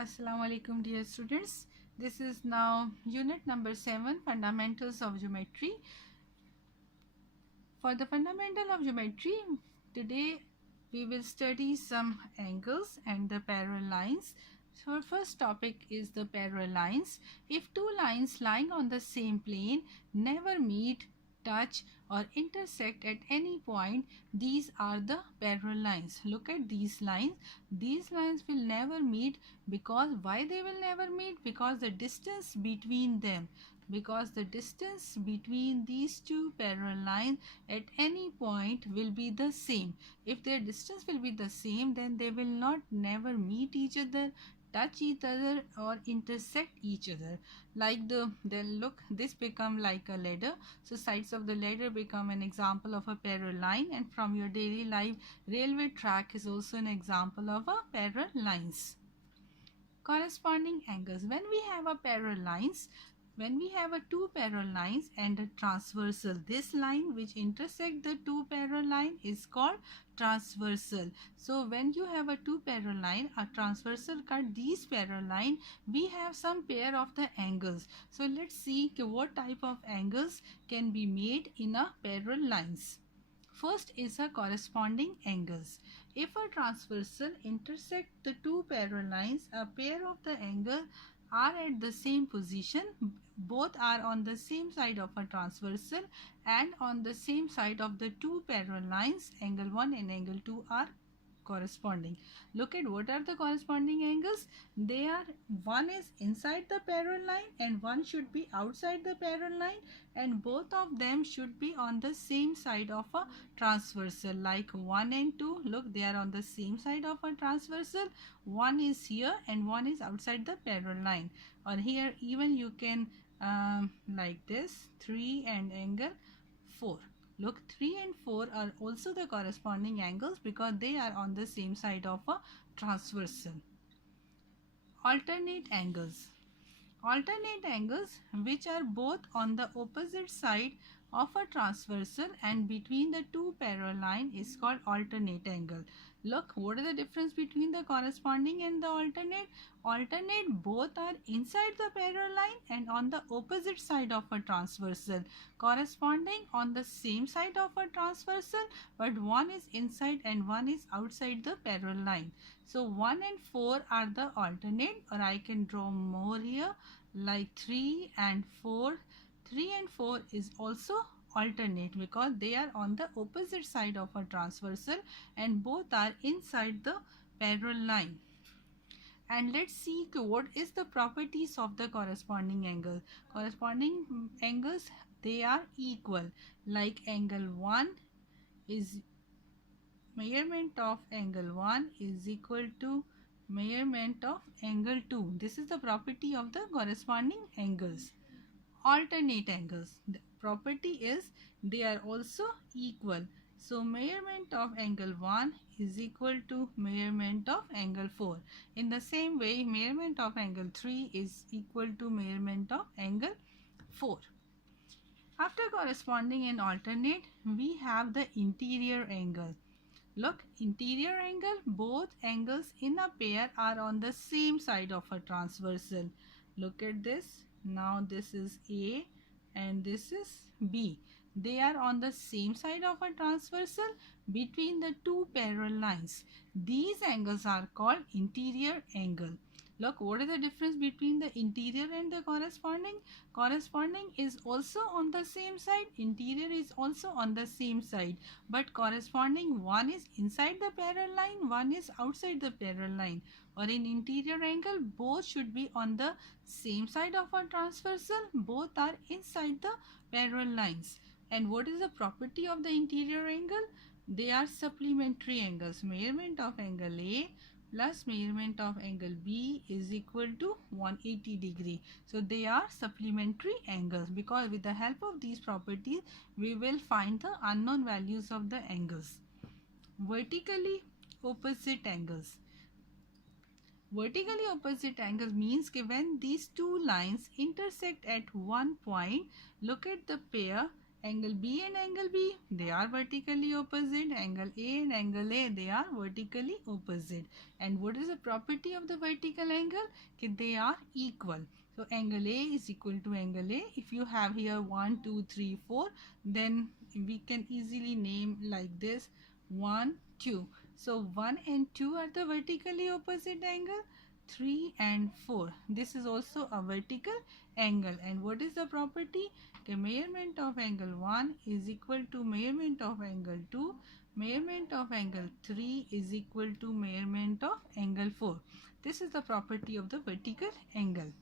Assalamu alaikum dear students. This is now unit number 7, Fundamentals of Geometry. For the fundamental of geometry, today we will study some angles and the parallel lines. So our first topic is the parallel lines. If two lines lying on the same plane never meet, touch or intersect at any point, these are the parallel lines. Look at these lines. These lines will never meet. Because why they will never meet? Because the distance between them, because the distance between these two parallel lines at any point will be the same. If their distance will be the same, then they will not never meet each other, touch each other or intersect each other. Then look, this become like a ladder. So sides of the ladder become an example of a parallel line, and from your daily life, railway track is also an example of a parallel lines. Corresponding angles. When we have a parallel lines, when we have a two parallel lines and a transversal, this line which intersect the two parallel line is called transversal. So when you have a two parallel line, a transversal cut these parallel line, we have some pair of the angles. So let's see what type of angles can be made in a parallel lines. First is a corresponding angles. If a transversal intersect the two parallel lines, a pair of the angle are at the same position, both are on the same side of a transversal and on the same side of the two parallel lines, angle 1 and angle 2 are corresponding. Look at what are the corresponding angles. They are, one is inside the parallel line and one should be outside the parallel line, and both of them should be on the same side of a transversal. Like 1 and 2, look, they are on the same side of a transversal. One is here and one is outside the parallel line. Or here even you can like this, 3 and angle 4. Look, 3 and 4 are also the corresponding angles because they are on the same side of a transversal. Alternate angles. Alternate angles which are both on the opposite side of a transversal and between the two parallel line is called alternate angle. Look, what is the difference between the corresponding and the alternate? Alternate, both are inside the parallel line and on the opposite side of a transversal. Corresponding, on the same side of a transversal, but one is inside and one is outside the parallel line. So 1 and 4 are the alternate, or I can draw more here like 3 and 4. 3 and 4 is also alternate because they are on the opposite side of a transversal and both are inside the parallel line. And let's see what is the properties of the corresponding angle. Corresponding angles, they are equal. Like angle 1 is, measurement of angle 1 is equal to measurement of angle 2. This is the property of the corresponding angles. Alternate angles, the property is they are also equal. So measurement of angle 1 is equal to measurement of angle 4. In the same way, measurement of angle 3 is equal to measurement of angle 4. After corresponding and alternate, we have the interior angle. Look, interior angle, both angles in a pair are on the same side of a transversal. Look at this. Now this is A and this is B. They are on the same side of a transversal between the two parallel lines. These angles are called interior angle. Look, what is the difference between the interior and the corresponding? Corresponding is also on the same side. Interior is also on the same side. But corresponding, one is inside the parallel line, one is outside the parallel line. Or in interior angle, both should be on the same side of a transversal. Both are inside the parallel lines. And what is the property of the interior angle? They are supplementary angles. Measurement of angle A plus measurement of angle B is equal to 180 degree. So they are supplementary angles because with the help of these properties, we will find the unknown values of the angles. Vertically opposite angles. Vertically opposite angles means when these two lines intersect at one point, look at the pair Angle B and angle B, they are vertically opposite. Angle A and angle A, they are vertically opposite. And what is the property of the vertical angle? Okay, they are equal. So angle A is equal to angle A. If you have here 1, 2, 3, 4, then we can easily name like this 1, 2. So 1 and 2 are the vertically opposite angle. 3 and 4. This is also a vertical angle. And what is the property? Okay, measurement of angle 1 is equal to measurement of angle 2. Measurement of angle 3 is equal to measurement of angle 4. This is the property of the vertical angle.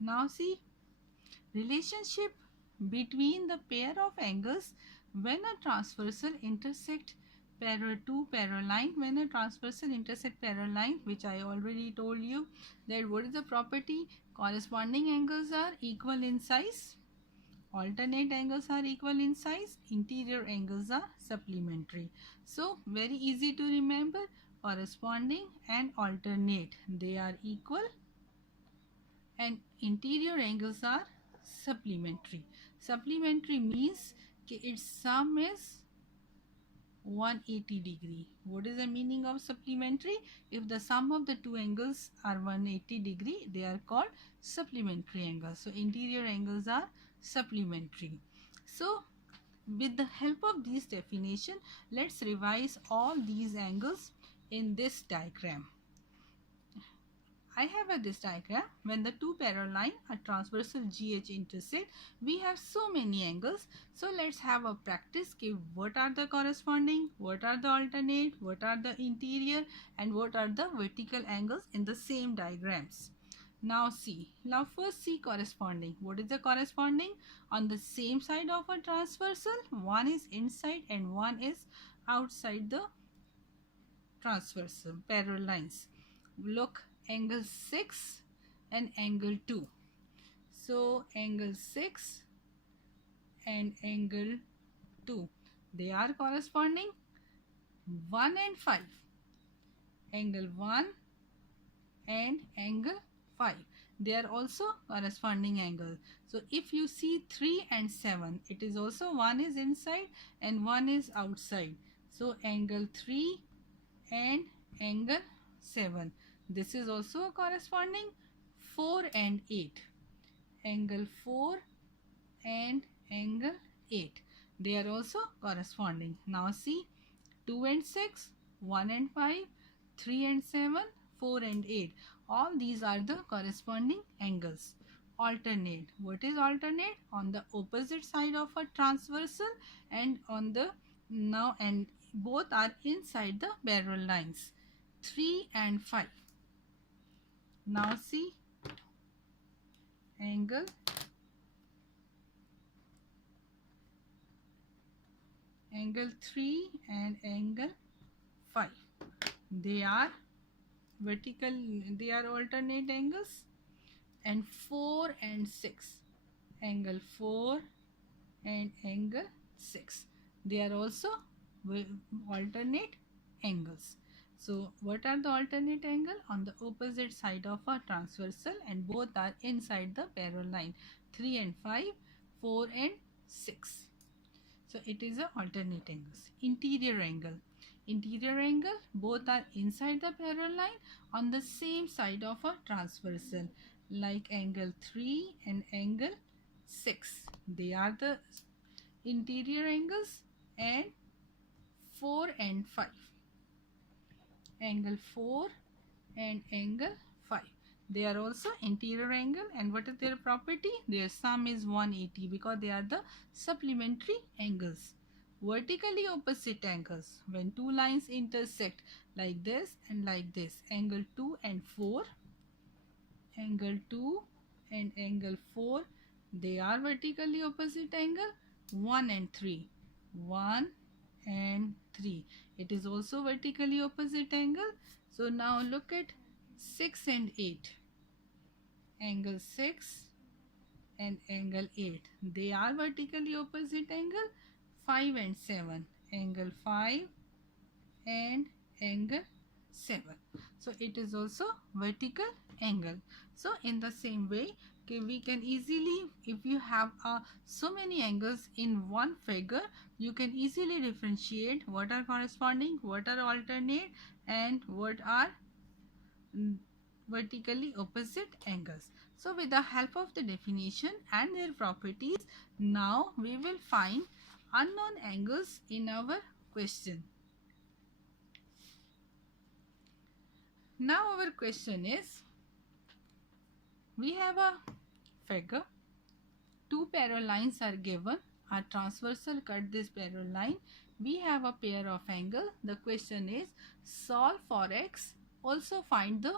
Now see, relationship between the pair of angles when a transversal intersect two parallel line. When a transversal intersect parallel line, which I already told you that what is the property? Corresponding angles are equal in size. Alternate angles are equal in size. Interior angles are supplementary. So very easy to remember. Corresponding and alternate, they are equal, and interior angles are supplementary. Supplementary means its sum is 180 degree. What is the meaning of supplementary? If the sum of the two angles are 180 degree, they are called supplementary angles. So interior angles are supplementary. So with the help of these definition, let's revise all these angles in this diagram. I have this diagram. When the two parallel lines are transversal GH intersect, we have so many angles. So let's have a practice. What are the corresponding, what are the alternate, what are the interior, and what are the vertical angles in the same diagrams. Now see. Now first see corresponding. What is the corresponding? On the same side of a transversal, one is inside and one is outside the transversal parallel lines. Look, angle 6 and angle 2. So angle 6 and angle 2, they are corresponding. 1 and 5, angle 1 and angle 5, they are also corresponding angles. So if you see 3 and 7, it is also one is inside and one is outside. So angle 3 and angle 7, this is also corresponding. 4 and 8, angle 4 and angle 8, they are also corresponding. Now see, 2 and 6, 1 and 5, 3 and 7, 4 and 8, all these are the corresponding angles. Alternate. What is alternate? On the opposite side of a transversal and on the and both are inside the parallel lines. 3 and 5. Now see, angle 3 and angle 5, they are vertical, they are alternate angles. And 4 and 6, angle 4 and angle 6, they are also alternate angles. So what are the alternate angle? On the opposite side of a transversal and both are inside the parallel line. 3 and 5, 4 and 6. So it is a alternate angles. Interior angle. Interior angle, both are inside the parallel line on the same side of a transversal, like angle 3 and angle 6. They are the interior angles. And 4 and 5, angle 4 and angle 5, they are also interior angle. And what is their property? Their sum is 180 because they are the supplementary angles. Vertically opposite angles, when two lines intersect like this and like this, angle 2 and 4, angle 2 and angle 4, they are vertically opposite angle. 1 and 3, 1 and 3, it is also vertically opposite angle. So now look at 6 and 8, angle 6 and angle 8, they are vertically opposite angle. 5 and 7, angle 5 and angle 7, so it is also vertical angle. So in the same way, Okay, we can easily, if you have so many angles in one figure, you can easily differentiate what are corresponding, what are alternate, and what are vertically opposite angles. So with the help of the definition and their properties, now we will find unknown angles in our question. Now our question is, we have a figure, two parallel lines are given, a transversal cut this parallel line, we have a pair of angle. The question is, solve for x, also find the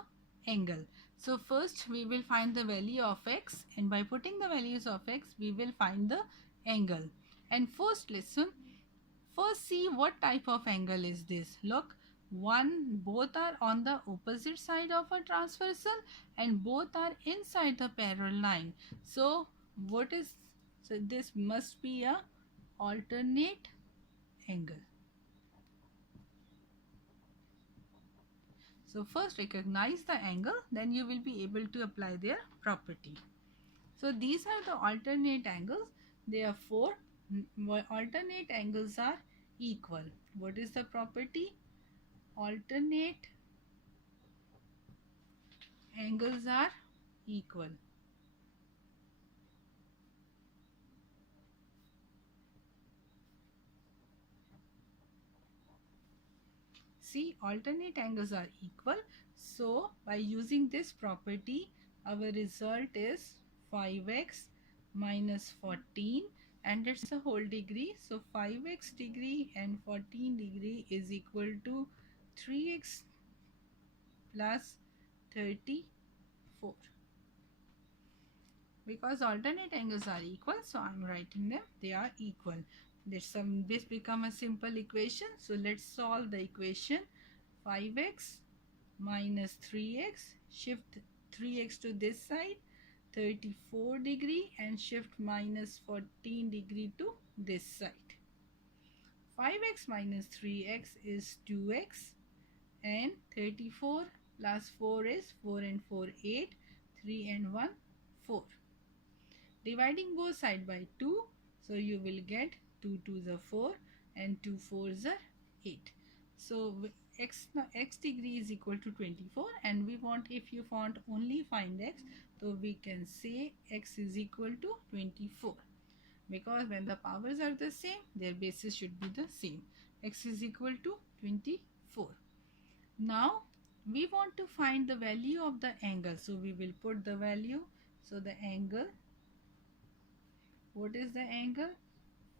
angle. So first we will find the value of x, and by putting the values of x we will find the angle. And first listen, first see what type of angle is this. Look, both are on the opposite side of a transversal and both are inside the parallel line. So this must be a alternate angle. So first recognize the angle, then you will be able to apply their property. So these are the alternate angles. Therefore, alternate angles are equal. What is the property? Alternate angles are equal. See, alternate angles are equal. So by using this property, our result is 5x minus 14, and it's a whole degree. So 5x degree and 14 degree is equal to 3x plus 34. Because alternate angles are equal, so I'm writing them, they are equal. This become a simple equation. So let's solve the equation. 5x minus 3x, shift 3x to this side, 34 degree, and shift minus 14 degree to this side. 5x minus 3x is 2x, and 34 plus 4 is 4 and 4 8, 3 and 1 4. Dividing both side by 2, so you will get 2 2s are 4 and 2 4s are 8. So x degree is equal to 24, and we want, if you want only find x, so we can say x is equal to 24, because when the powers are the same, their bases should be the same. X is equal to 24. Now we want to find the value of the angle, so we will put the value. So the angle, what is the angle?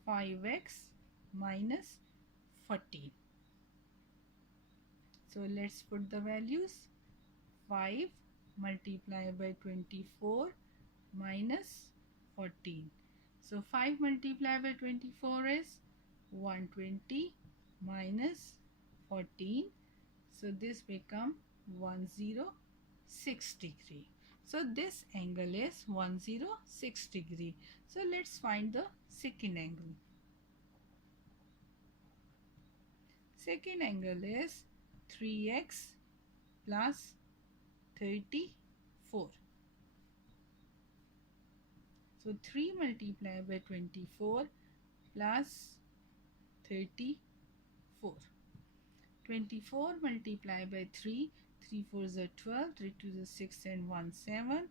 5x minus 14. So let's put the values. 5 multiplied by 24 minus 14. So 5 multiplied by 24 is 120 minus 14. So this become 106 degree. So this angle is 106 degree. So let's find the second angle. Second angle is 3x plus 34. So 3 multiplied by 24 plus 34. 24 multiplied by 3, 3 4s are 12, 3 2s are 6 and 1 7,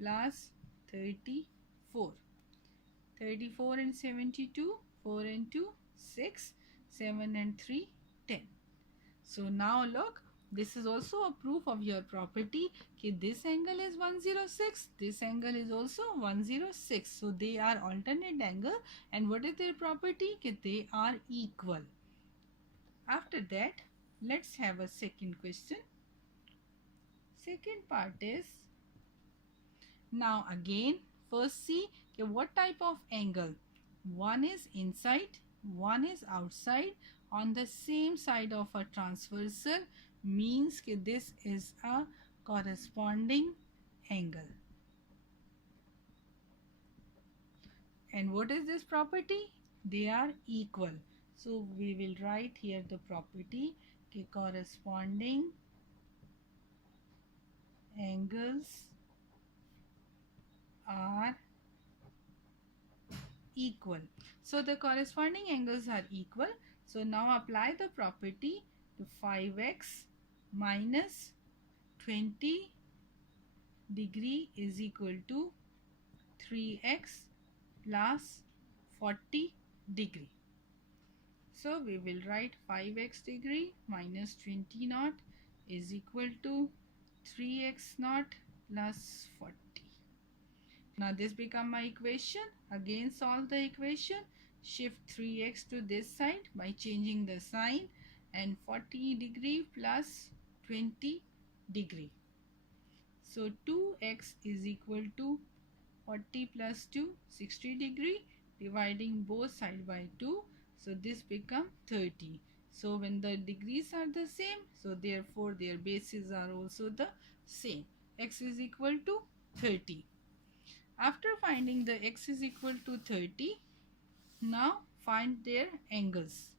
plus 34. 34 and 72, 4 and 2, 6, 7 and 3, 10. So now look, this is also a proof of your property that this angle is 106, this angle is also 106. So they are alternate angle, and what is their property? That they are equal. After that, let's have a second question. Second part is, now again first see what type of angle. One is inside, one is outside on the same side of a transversal, means that this is a corresponding angle. And what is this property? They are equal. So we will write here the property, corresponding angles are equal. So the corresponding angles are equal. So now apply the property to 5x minus 20 degree is equal to 3x plus 40 degree. So we will write 5x degree minus 20 naught is equal to 3x naught plus 40. Now this become my equation. Again solve the equation. Shift 3x to this side by changing the sign, and 40 degree plus 20 degree. So 2x is equal to 40 plus 2, 60 degree, dividing both side by 2. So this become 30. So when the degrees are the same, so therefore their bases are also the same. X is equal to 30. After finding the x is equal to 30, now find their angles.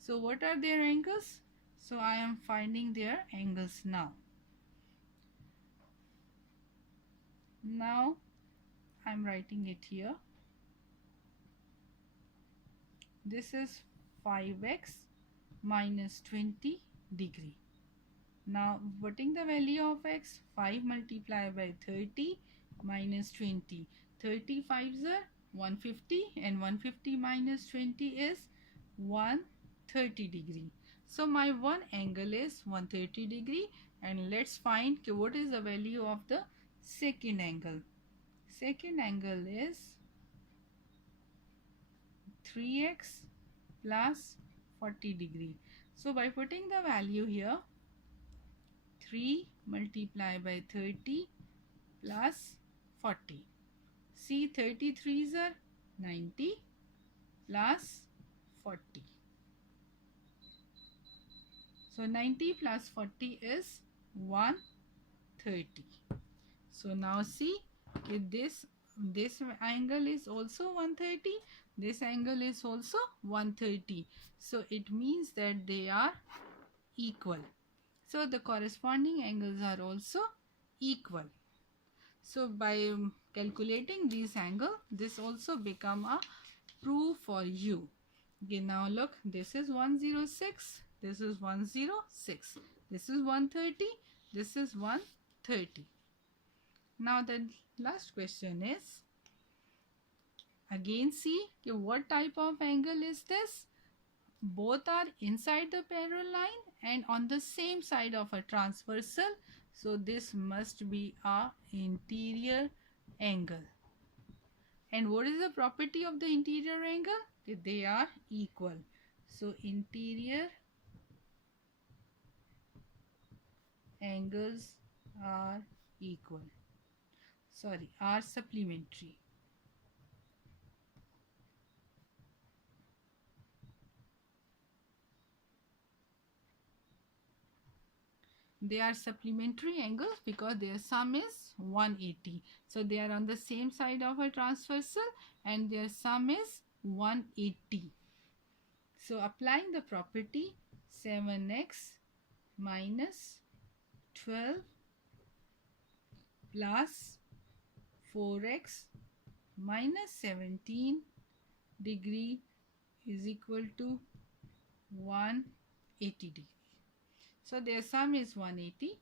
So what are their angles? So I am finding their angles now. Now I am writing it here. This is 5x minus 20 degree. Now putting the value of x, 5 multiplied by 30 minus 20. 35s are 150 and 150 minus 20 is 130 degree. So my one angle is 130 degree, and let's find what is the value of the second angle. Second angle is 3x plus 40 degree. So by putting the value here, 3 multiplied by 30 plus 40. See, 33s are 90 plus 40. So 90 plus 40 is 130. So now see, if this angle is also 130, this angle is also 130. So it means that they are equal. So the corresponding angles are also equal. So by calculating this angle, this also become a proof for you. Okay, now look, this is 106, this is 106, this is 130, this is 130. Now the last question is, again see, okay, what type of angle is this? Both are inside the parallel line and on the same side of a transversal. So this must be a interior angle. And what is the property of the interior angle? They are equal. So interior angles are equal. Sorry, are supplementary. They are supplementary angles because their sum is 180. So they are on the same side of a transversal and their sum is 180. So applying the property, 7x minus 12 plus 4x minus 17 degree is equal to 180 degree. So their sum is 180.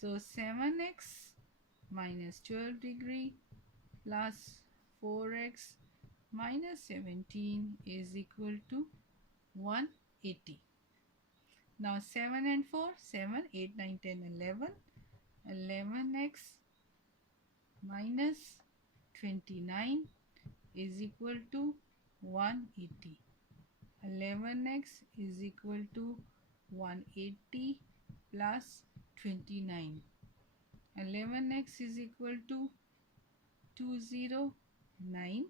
So 7x minus 12 degree plus 4x minus 17 is equal to 180. Now 7 and 4, 7, 8, 9, 10, 11. 11x minus 29 is equal to 180. 11x is equal to 180 plus 29. 11x is equal to 209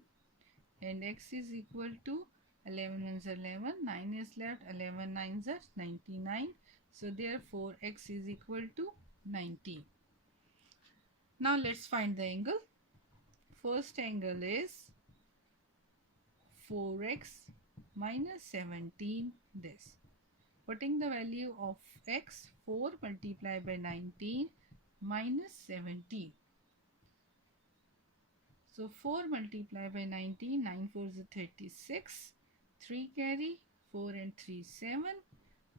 and x is equal to 11 ones are 11, 9 is left, 11 nines are 99. So therefore x is equal to 90. Now let's find the angle. First angle is 4x minus 17 this. Putting the value of x, 4 multiplied by 19 minus 17. So 4 multiplied by 19, 9 4s are 36, 3 carry, 4 and 3 7,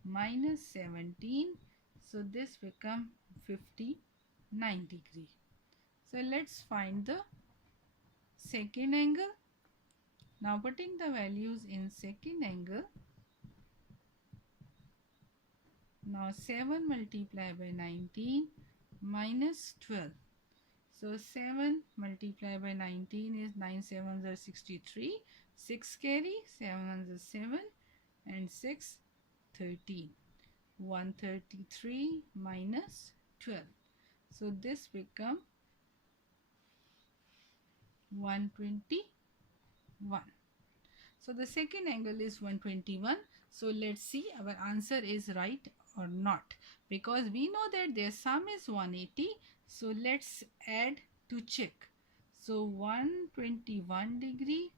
minus 17. So this become 59 degree. So let's find the second angle. Now putting the values in second angle. Now 7 multiplied by 19 minus 12. So 7 multiplied by 19 is 9 7s are 63. 6 carry, 7 ones are 7 and 6 13. 133 minus 12. So this become 121. So the second angle is 121. So let's see our answer is right or not, because we know that their sum is 180. So let's add to check. So 121 degree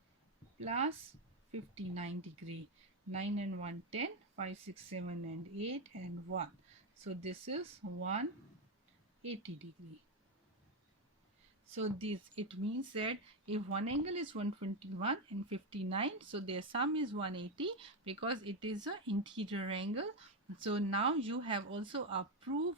plus 59 degree. 9 and 1 10, 5 6 7 and 8 and 1. So this is 180 degree. So it means that if one angle is 121 and 59, so their sum is 180 because it is an interior angle. So now you have also a proof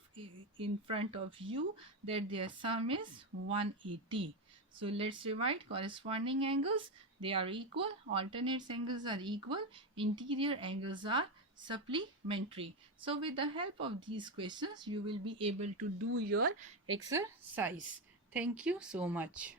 in front of you that their sum is 180. So let's divide corresponding angles. They are equal. Alternate angles are equal. Interior angles are supplementary. So with the help of these questions, you will be able to do your exercise. Thank you so much.